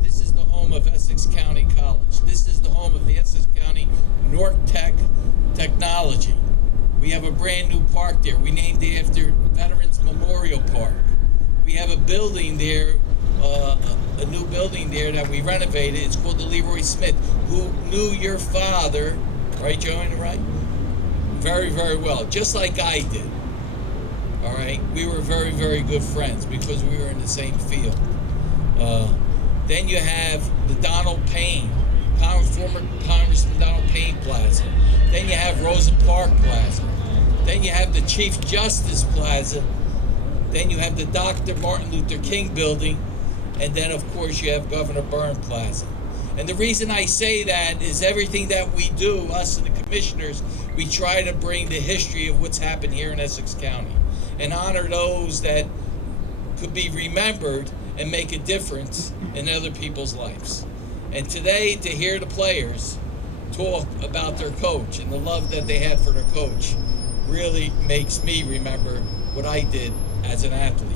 This is the home of Essex County College. This is the home of the Essex County North Tech Technology. We have a brand new park there. We named it after Veterans Memorial Park. We have a building there, a new building there that we renovated. It's called the Leroy Smith, who knew your father, right, Joanne, right? Very, very well, just like I did. All right, we were very, very good friends because we were in the same field. Then you have the Donald Payne, former Congressman Donald Payne Plaza. Then you have Rosa Parks Plaza. Then you have the Chief Justice Plaza. Then you have the Dr. Martin Luther King building. And then, of course, you have Governor Byrne Plaza. And the reason I say that is everything that we do, us and the commissioners, we try to bring the history of what's happened here in Essex County and honor those that could be remembered and make a difference in other people's lives. And today, to hear the players talk about their coach and the love that they had for their coach really makes me remember what I did as an athlete.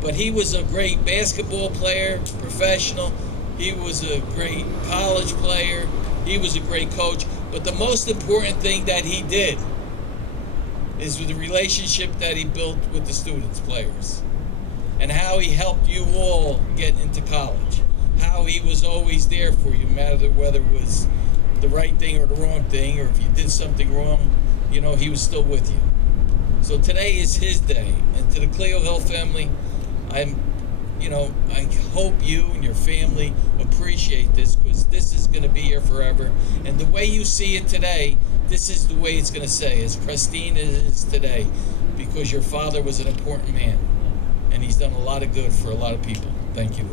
But he was a great basketball player, professional. He was a great college player. He was a great coach. But the most important thing that he did is with the relationship that he built with the students, players, and how he helped you all get into college, how he was always there for you, no matter whether it was the right thing or the wrong thing, or if you did something wrong, you know, he was still with you. So today is his day, and to the Cleo Hill family, I hope you and your family appreciate this, because this is going to be here forever. And the way you see it today, this is the way it's going to stay, as pristine as it is today, because your father was an important man, and he's done a lot of good for a lot of people. Thank you.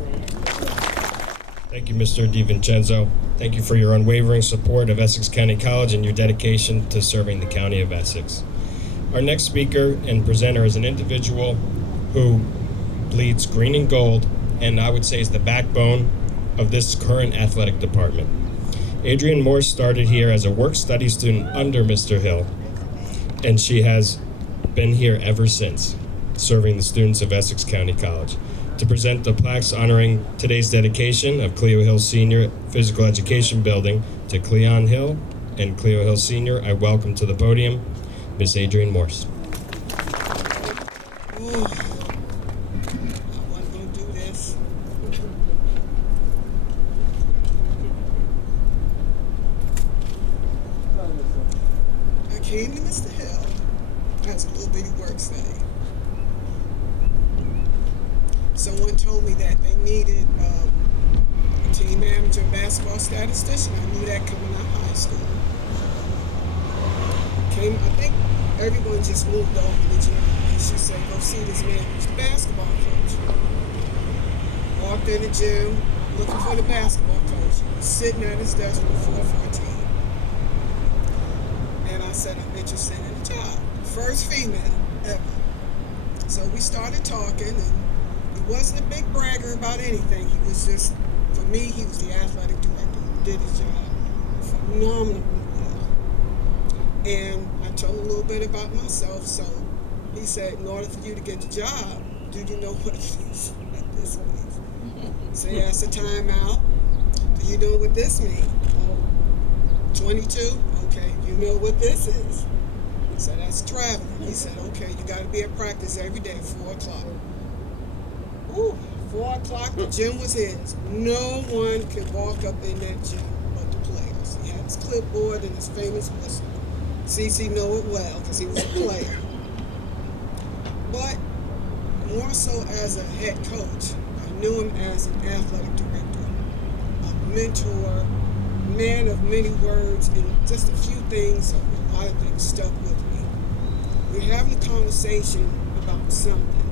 Thank you, Mr. DiVincenzo. Thank you for your unwavering support of Essex County College and your dedication to serving the County of Essex. Our next speaker and presenter is an individual who bleeds green and gold, and I would say is the backbone of this current athletic department. Adrian Moore started here as a work-study student under Mr. Hill, and she has been here ever since, serving the students of Essex County College. To present the plaques honoring today's dedication of Cleo Hill Sr. Physical Education Building to Cleo Hill and Cleo Hill Sr., I welcome to the podium Miss Adrian Moore. Came to Mr. Hill as a little bitty work study. Someone told me that they needed a team manager and basketball statistician. I knew that coming out of high school. I think everyone just moved over to the gym, and she said, go see this man who's a basketball coach. Walked in the gym looking for the basketball coach. He was sitting at his desk with 414. I said, I'm interested in the job. First female ever. So we started talking, and he wasn't a big bragger about anything. He was just, for me, he was the athletic director who did his job phenomenally well. And I told him a little bit about myself. So he said, in order for you to get the job, do you know what this means? So he asked a timeout. Do you know what this means? 22? Okay, you know what this is. So that's traveling. He said, okay, you got to be at practice every day, 4 o'clock. Ooh, 4 o'clock, the gym was his. No one could walk up in that gym but the players. He had his clipboard and his famous whistle. CC know it well because he was a player. But more so as a head coach, I knew him as an athletic director, a mentor, man of many words, and just a few things, a lot of things stuck with me. We're having a conversation about something,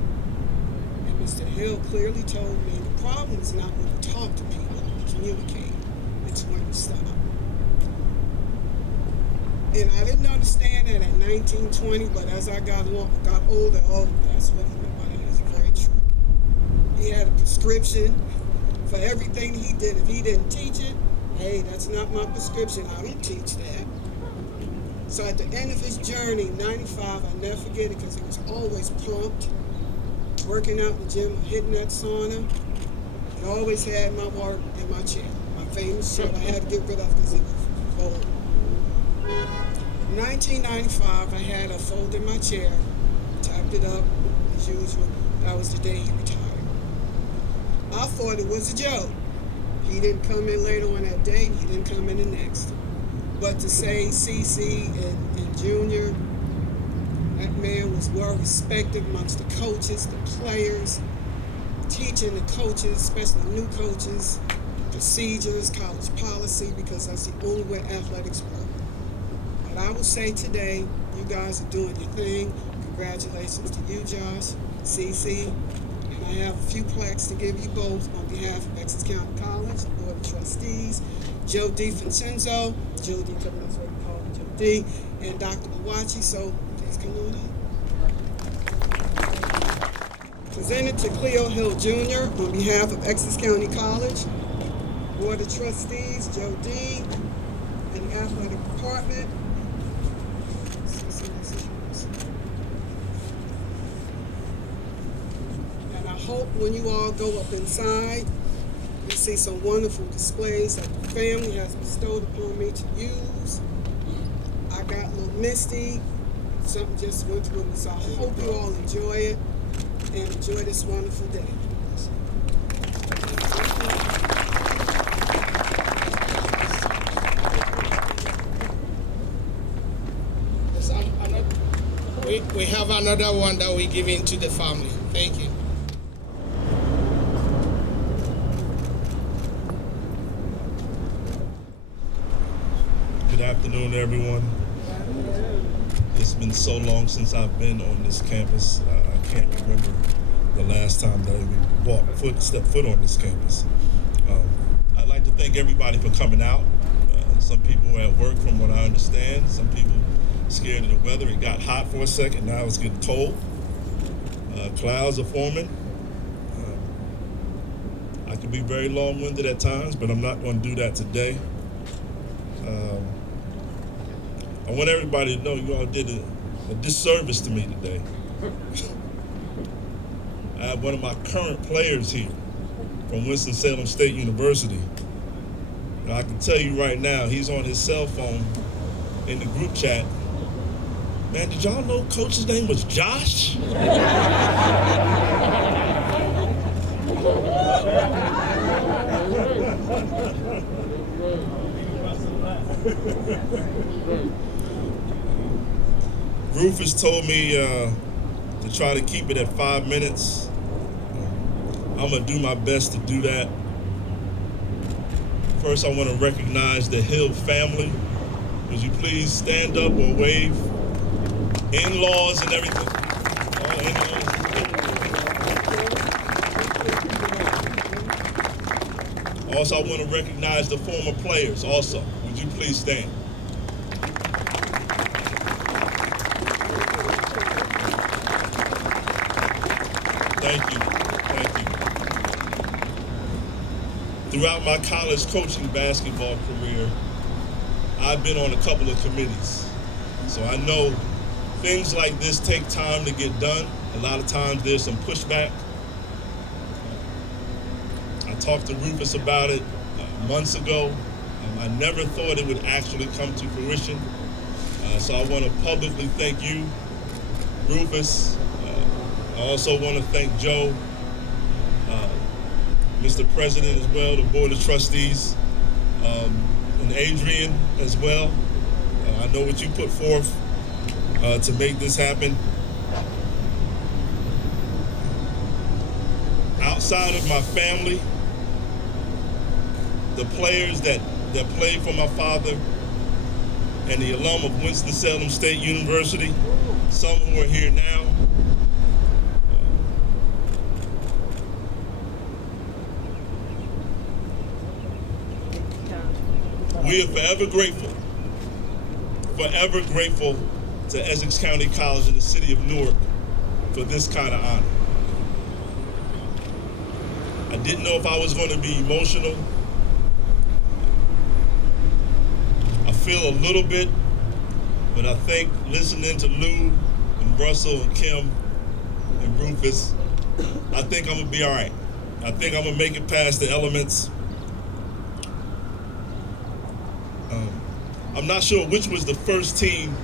and Mr. Hill clearly told me the problem is not when you talk to people and communicate, it's when you stop. And I didn't understand that at 19, 20, but as I got older, that's what he meant by that. It's very true. He had a prescription for everything he did. If he didn't teach it, hey, that's not my prescription. I don't teach that. So at the end of his journey, 95, I'll never forget it because he was always plumped, working out in the gym, hitting that sauna. I always had my work in my chair. My famous shirt I had to get rid of because it was old. 1995, I had a fold in my chair, tapped it up as usual. That was the day he retired. I thought it was a joke. He didn't come in later on that day. He didn't come in the next. But to say CC and Junior, that man was well respected amongst the coaches, the players, teaching the coaches, especially new coaches, procedures, college policy, because that's the only way athletics work. But I will say today, you guys are doing your thing. Congratulations to you, Josh, CC. I have a few plaques to give you both on behalf of Essex County College, the Board of Trustees, Joe DiVincenzo, Joe D, that's what we call him, Joe D, and Dr. Mawachi, so please come on up. Presented to Cleo Hill Jr. on behalf of Essex County College, Board of Trustees, Joe D, and the Athletic Department. And I hope when you all go up inside, you see some wonderful displays that the family has bestowed upon me to use. I got a little misty. Something just went through me, so I hope you all enjoy it and enjoy this wonderful day. We have another one that we're giving to the family. Thank you. Good afternoon, everyone. It's been so long since I've been on this campus. I can't remember the last time that I even stepped foot on this campus. I'd like to thank everybody for coming out. Some people were at work, from what I understand. Some people scared of the weather. It got hot for a second. Now it's getting cold. Clouds are forming. I can be very long-winded at times, but I'm not going to do that today. I want everybody to know you all did a disservice to me today. I have one of my current players here from Winston-Salem State University. And I can tell you right now, he's on his cell phone in the group chat. Man, did y'all know Coach's name was Josh? Rufus told me to try to keep it at 5 minutes. I'm gonna do my best to do that. First, I want to recognize the Hill family. Would you please stand up or wave? In-laws and everything. All in-laws. Also, I want to recognize the former players also. Would you please stand? Thank you. Thank you. Throughout my college coaching basketball career, I've been on a couple of committees. So I know things like this take time to get done. A lot of times there's some pushback. I talked to Rufus about it months ago. I never thought it would actually come to fruition. So I want to publicly thank you, Rufus. I also want to thank Joe, Mr. President as well, the Board of Trustees, and Adrian as well. I know what you put forth to make this happen. Outside of my family, the players that played for my father and the alum of Winston-Salem State University, some who are here now, we are forever grateful to Essex County College and the city of Newark for this kind of honor. I didn't know if I was going to be emotional. I feel a little bit, but I think listening to Lou and Russell and Kim and Rufus, I think I'm going to be all right. I think I'm going to make it past the elements. I'm not sure which was the first team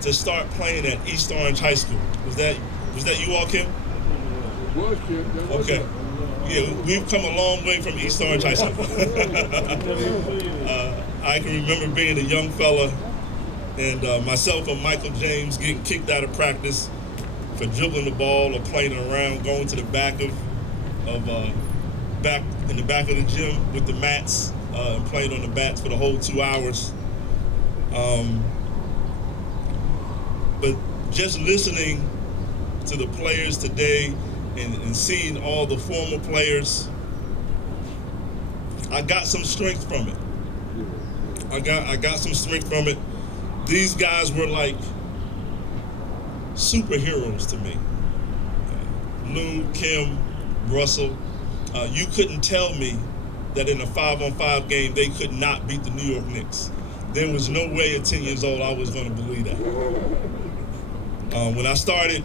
to start playing at East Orange High School. Was that you all, Kim? Okay. Yeah, we've come a long way from East Orange High School. I can remember being a young fella and myself and Michael James getting kicked out of practice for dribbling the ball or playing it around, going to the back in the back of the gym with the mats and playing on the bats for the whole 2 hours. But just listening to the players today and seeing all the former players, I got some strength from it. I got some strength from it. These guys were like superheroes to me. Lou, Kim, Russell, you couldn't tell me that in a 5-on-5 game they could not beat the New York Knicks. There was no way at 10 years old I was going to believe that. When I started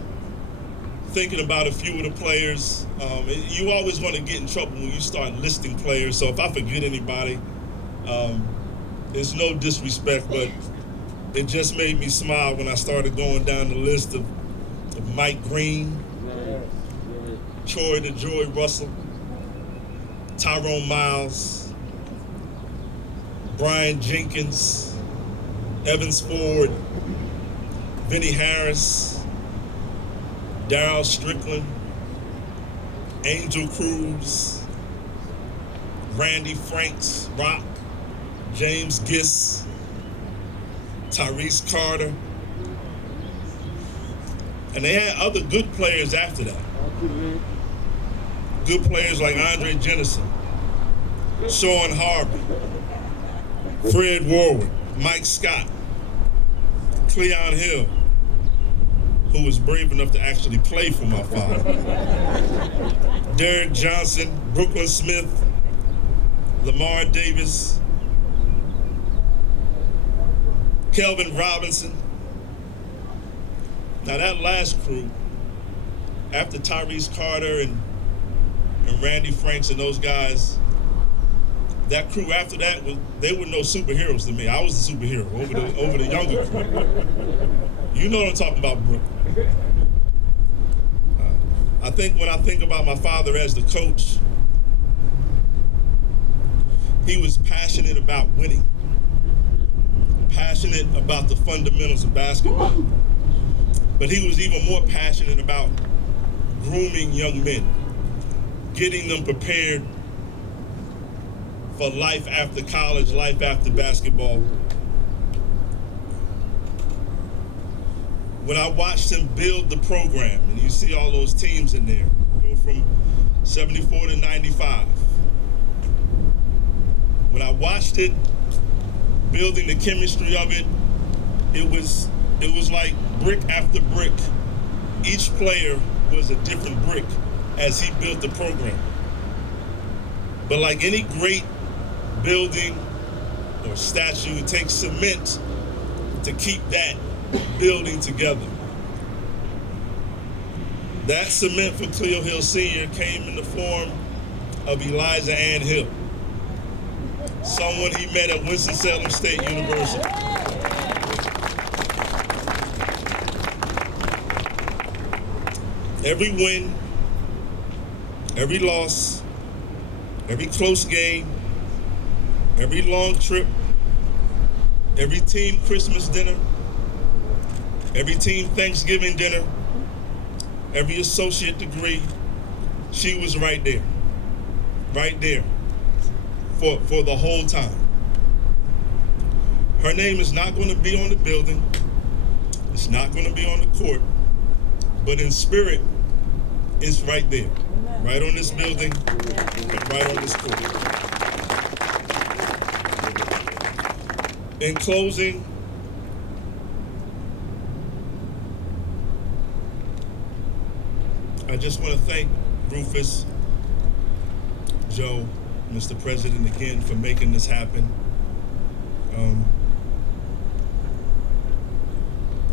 thinking about a few of the players, you always want to get in trouble when you start listing players. So if I forget anybody, it's no disrespect, but it just made me smile when I started going down the list of Mike Green, Troy the Joy Russell, Tyrone Miles, Brian Jenkins, Evans Ford, Vinnie Harris, Darryl Strickland, Angel Cruz, Randy Franks, Rock, James Giss, Tyrese Carter. And they had other good players after that. Good players like Andre Jennison, Sean Harvey, Fred Warwick, Mike Scott, Cleo Hill, who was brave enough to actually play for my father, Derek Johnson, Brooklyn Smith, Lamar Davis, Kelvin Robinson. Now that last crew, after Tyrese Carter and Randy Franks and those guys, that crew after that, they were no superheroes to me. I was the superhero over the younger crew. You know what I'm talking about, Brooke. I think when I think about my father as the coach, he was passionate about winning, passionate about the fundamentals of basketball, but he was even more passionate about grooming young men, getting them prepared for life after college, life after basketball. When I watched him build the program, and you see all those teams in there, go from 74 to 95. When I watched it, building the chemistry of it, it was like brick after brick. Each player was a different brick as he built the program. But like any great building or statue, it takes cement to keep that building together. That cement for Cleo Hill Sr. came in the form of Eliza Ann Hill, someone he met at Winston-Salem State University. Every win, every loss, every close game, every long trip, every team Christmas dinner, every team Thanksgiving dinner, every associate degree, she was right there for the whole time. Her name is not going to be on the building, it's not going to be on the court, but in spirit, it's right there, right on this building, and right on this court. In closing, I just want to thank Rufus, Joe, Mr. President, again for making this happen.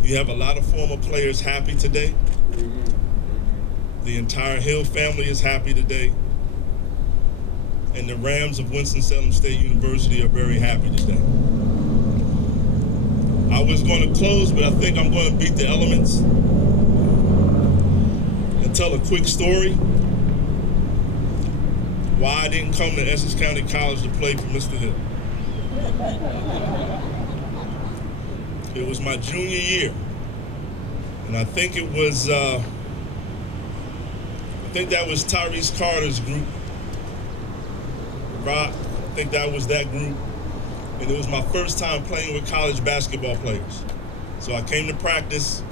You have a lot of former players happy today. The entire Hill family is happy today. And the Rams of Winston-Salem State University are very happy today. I was going to close, but I think I'm going to beat the elements and tell a quick story why I didn't come to Essex County College to play for Mr. Hill. It was my junior year, and I think it was, I think that was Tyrese Carter's group. Rock, I think that was that group. And it was my first time playing with college basketball players. So I came to practice.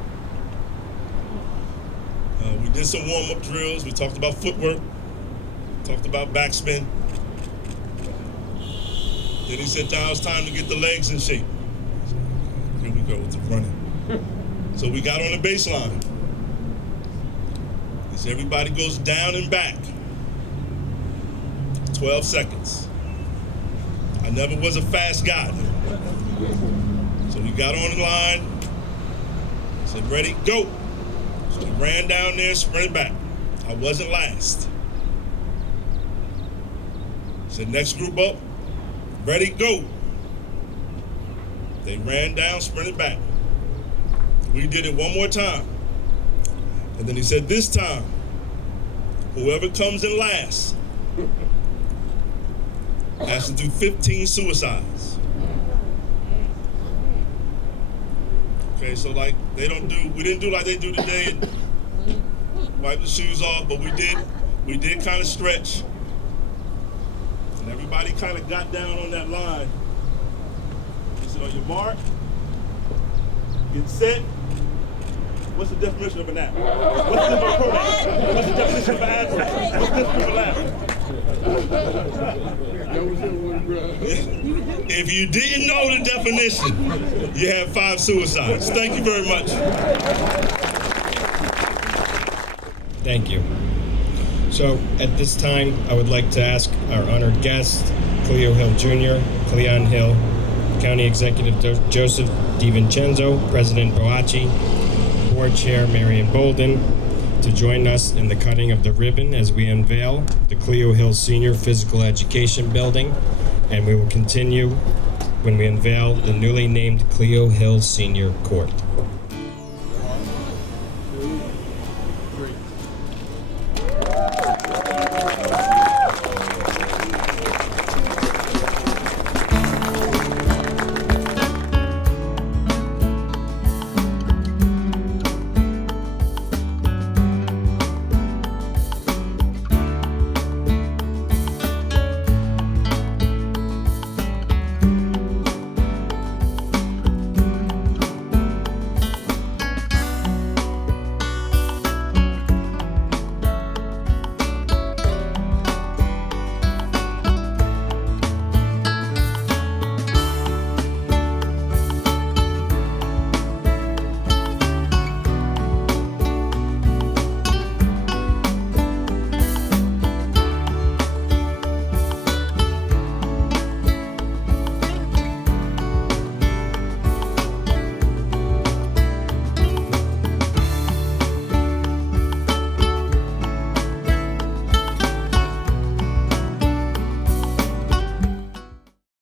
We did some warm-up drills. We talked about footwork, talked about backspin. Then he said, now it's time to get the legs in shape. Here we go with the running. So we got on the baseline. He said, everybody goes down and back. 12 seconds. I never was a fast guy. So we got on the line, said, ready, go. So we ran down there, sprinted back. I wasn't last. Said, next group up, ready, go. They ran down, sprinted back. We did it one more time. And then he said, this time, whoever comes in last has to do 15 suicides. Okay, so like we didn't do like they do today and wipe the shoes off, but we did kind of stretch. And everybody kind of got down on that line. He said, on your mark, get set. What's the definition of an act? What's the pronoun? What's the definition of an adverb? What's the definition of an adverb? If you didn't know the definition, you had 5 suicides. Thank you very much. Thank you. So at this time, I would like to ask our honored guest, Cleo Hill Jr., Cleo Hill, County Executive Joseph DiVincenzo, President Boachi, Board Chair Marion Bolden, to join us in the cutting of the ribbon as we unveil the Cleo Hill Sr. Physical Education Building, and we will continue when we unveil the newly named Cleo Hill Sr. Court.